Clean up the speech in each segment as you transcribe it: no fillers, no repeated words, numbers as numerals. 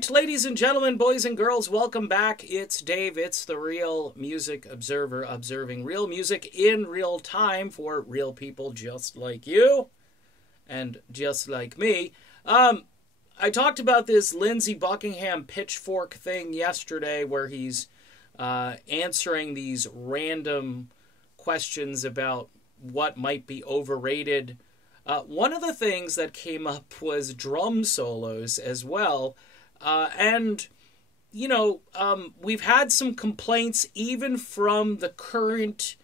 right, ladies and gentlemen, boys and girls, welcome back. It's Dave. It's the Real Music Observer, observing real music in real time for real people just like you and just like me. I talked about this Lindsey Buckingham pitchfork thing yesterday where he's answering these random questions about what might be overrated. One of the things that came up was drum solos as well. And, you know, we've had some complaints even from the current,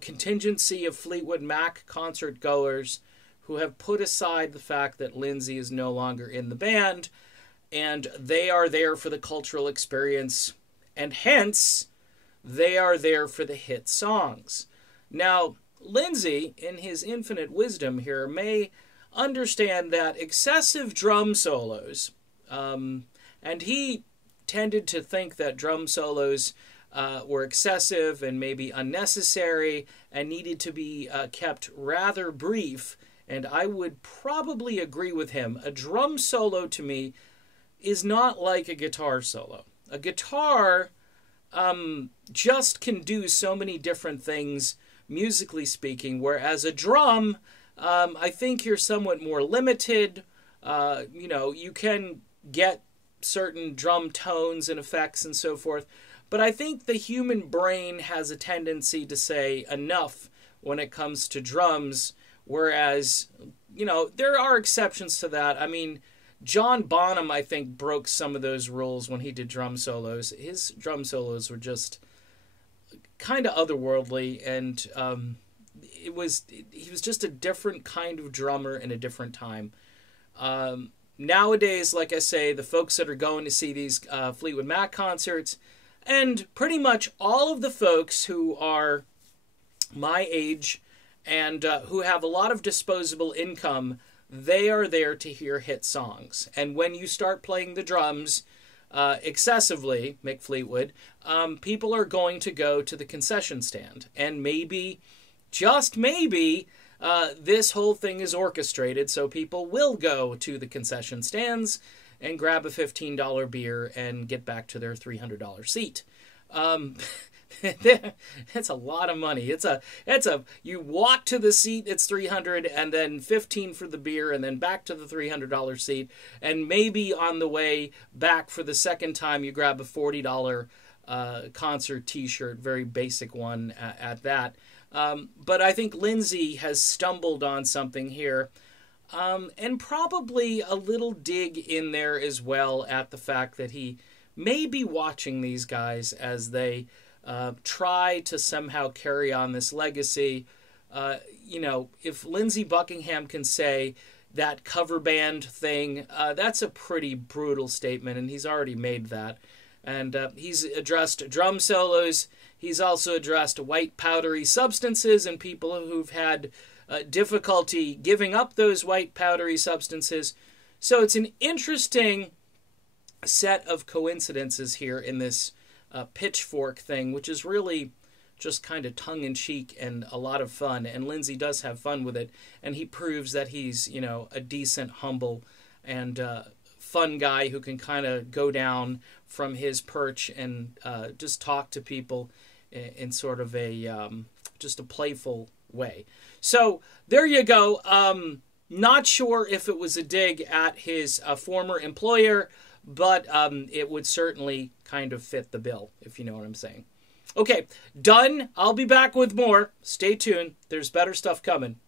contingency of Fleetwood Mac concert goers who have put aside the fact that Lindsey is no longer in the band, and they are there for the cultural experience, and hence, they are there for the hit songs. Now, Lindsey, in his infinite wisdom here, may understand that excessive drum solos, and he tended to think that drum solos were excessive and maybe unnecessary and needed to be kept rather brief, and I would probably agree with him. A drum solo, to me, is not like a guitar solo. A guitar just can do so many different things, musically speaking, whereas a drum, I think you're somewhat more limited. You can get certain drum tones and effects and so forth, but I think the human brain has a tendency to say enough when it comes to drums, whereas, there are exceptions to that. I mean, John Bonham, I think, broke some of those rules when he did drum solos. His drum solos were just kind of otherworldly, and he was just a different kind of drummer in a different time. Nowadays, like I say, the folks that are going to see these Fleetwood Mac concerts, and pretty much all of the folks who are my age and who have a lot of disposable income, they are there to hear hit songs. And when you start playing the drums excessively, Mick Fleetwood, people are going to go to the concession stand. And maybe, just maybe, this whole thing is orchestrated so people will go to the concession stands and grab a $15 beer and get back to their $300 seat. It's a lot of money. You walk to the seat, it's $300, and then $15 for the beer, and then back to the $300 seat, and maybe on the way back for the second time you grab a $40 concert t-shirt, very basic one at that. But I think Lindsey has stumbled on something here, and probably a little dig in there as well at the fact that he may be watching these guys as they try to somehow carry on this legacy. If Lindsey Buckingham can say that cover band thing, that's a pretty brutal statement, and he's already made that. And he's addressed drum solos. He's also addressed white powdery substances and people who've had difficulty giving up those white powdery substances. So it's an interesting set of coincidences here in this pitchfork thing, which is really just kind of tongue-in-cheek and a lot of fun. And Lindsey does have fun with it, and he proves that he's, a decent, humble, and fun guy who can kind of go down from his perch and just talk to people in sort of a just a playful way. So there you go. Not sure if it was a dig at his former employer, but it would certainly kind of fit the bill, if you know what I'm saying. Okay, done. I'll be back with more. Stay tuned. There's better stuff coming.